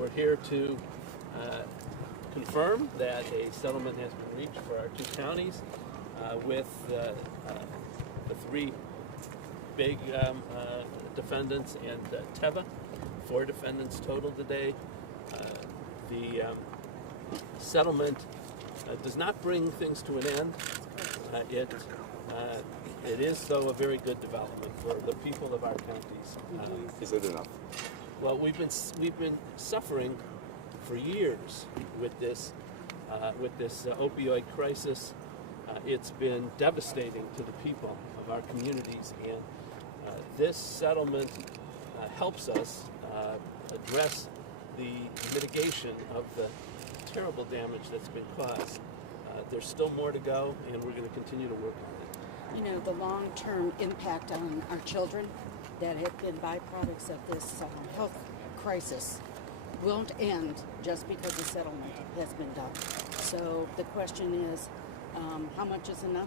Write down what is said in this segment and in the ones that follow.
we're here to confirm that a settlement has been reached for our two counties with the three big defendants and Teva, 4 defendants total today. The settlement does not bring things to an end. It is, though, a very good development for the people of our counties. Is it enough? Well, we've been suffering for years with this opioid crisis. It's been devastating to the people of our communities, and this settlement helps us address the mitigation of the terrible damage that's been caused. There's still more to go, and we're going to continue to work on it. You know, the long-term impact on our children that have been byproducts of this health crisis won't end just because the settlement has been done. So the question is, how much is enough?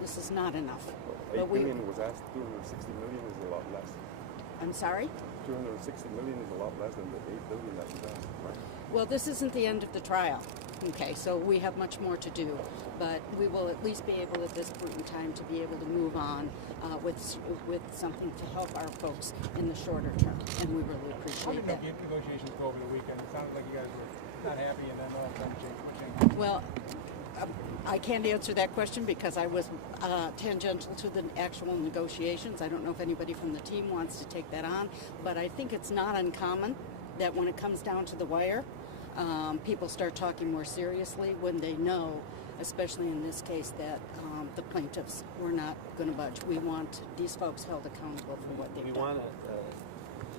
This is not enough. $8 billion was asked. $260 million is a lot less. I'm sorry? $260 million is a lot less than the $8 billion that was asked, right? Well, this isn't the end of the trial. Okay, so we have much more to do, but we will at least be able at this point in time to be able to move on with something to help our folks in the shorter term, and we really appreciate that. How did the negotiations go over the weekend? It sounded like you guys were not happy, and then all of a sudden changed. Well, I can't answer that question because I was tangential to the actual negotiations. I don't know if anybody from the team wants to take that on, but I think it's not uncommon that when it comes down to the wire, people start talking more seriously when they know, especially in this case, that the plaintiffs were not going to budge. We want these folks held accountable for what they've done. We want to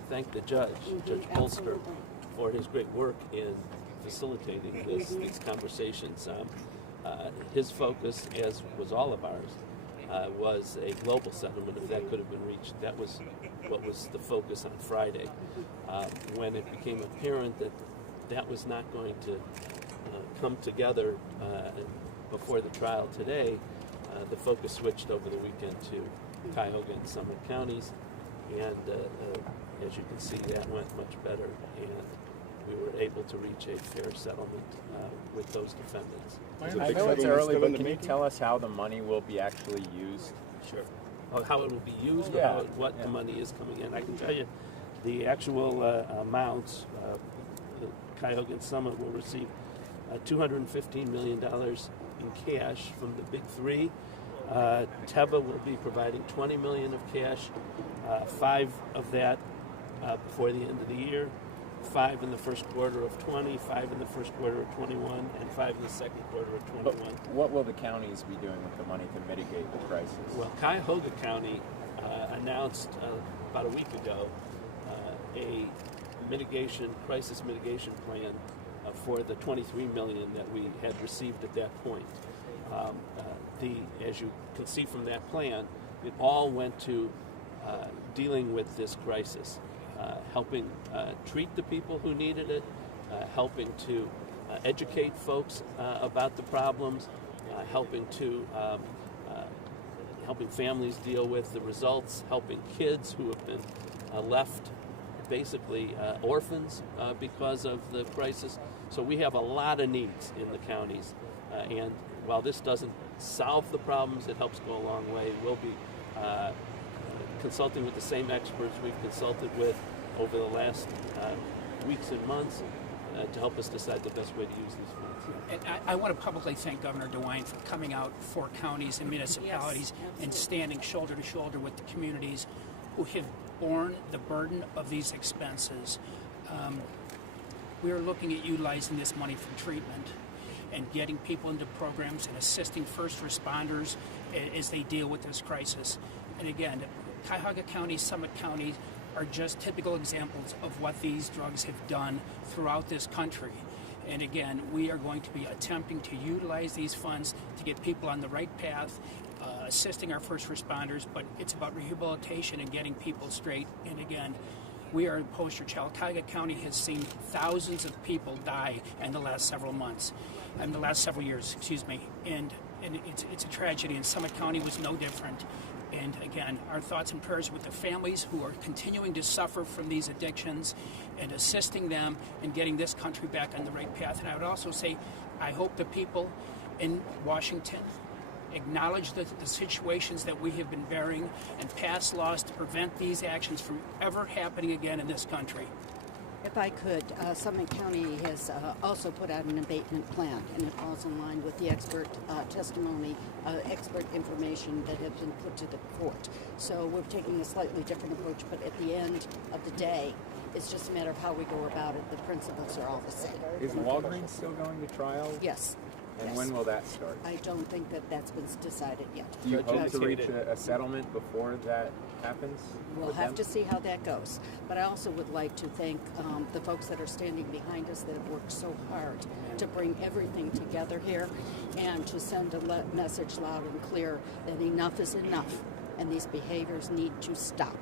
thank the judge, Judge Bolster, for his great work in facilitating these conversations. His focus, as was all of ours, was a global settlement, if that could have been reached. That was what was the focus on Friday. When it became apparent that that was not going to come together before the trial today, the focus switched over the weekend to Cuyahoga and Summit counties, and as you can see, that went much better, and we were able to reach a fair settlement with those defendants. I know it's early, but can you tell us how the money will be actually used? Sure. How it will be used, Yeah. or what the money is coming in. I can tell you the actual amounts. Cuyahoga and Summit will receive $215 million in cash from the big three. Teva will be providing $20 million of cash, 5 of that before the end of the year, 5 in the first quarter of 20, 5 in the first quarter of 21, and 5 in the second quarter of 21. But what will the counties be doing with the money to mitigate the crisis? Well, Cuyahoga County announced about a week ago a crisis mitigation plan for the $23 million that we had received at that point. As you can see from that plan, it all went to dealing with this crisis, helping treat the people who needed it, helping to educate folks about the problems, helping families deal with the results, helping kids who have been left basically orphans because of the crisis. So we have a lot of needs in the counties, and while this doesn't solve the problems, it helps go a long way. We'll be consulting with the same experts we've consulted with over the last weeks and months to help us decide the best way to use these funds. And I want to publicly thank Governor DeWine for coming out for counties and municipalities and standing shoulder to shoulder with the communities who have borne the burden of these expenses. We are looking at utilizing this money for treatment and getting people into programs and assisting first responders as they deal with this crisis. And again, Cuyahoga County, Summit County are just typical examples of what these drugs have done throughout this country. And again, we are going to be attempting to utilize these funds to get people on the right path, assisting our first responders, but it's about rehabilitation and getting people straight. And again, we are a poster child. Cuyahoga County has seen thousands of people die in the last several years, and it's a tragedy, and Summit County was no different. And again, our thoughts and prayers with the families who are continuing to suffer from these addictions and assisting them in getting this country back on the right path. And I would also say, I hope the people in Washington acknowledge the situations that we have been bearing and pass laws to prevent these actions from ever happening again in this country. If I could, Summit County has also put out an abatement plan, and it falls in line with the expert testimony, expert information that has been put to the court. So we're taking a slightly different approach, but at the end of the day, it's just a matter of how we go about it. The principles are all the same. Is Walgreens still going to trial? Yes. And yes. when will that start? I don't think that that's been decided yet. Do you hope to reach indicated- a settlement before that happens? We'll with have them? to see how that goes. But I also would like to thank the folks that are standing behind us that have worked so hard to bring everything together here and to send a message loud and clear that enough is enough and these behaviors need to stop.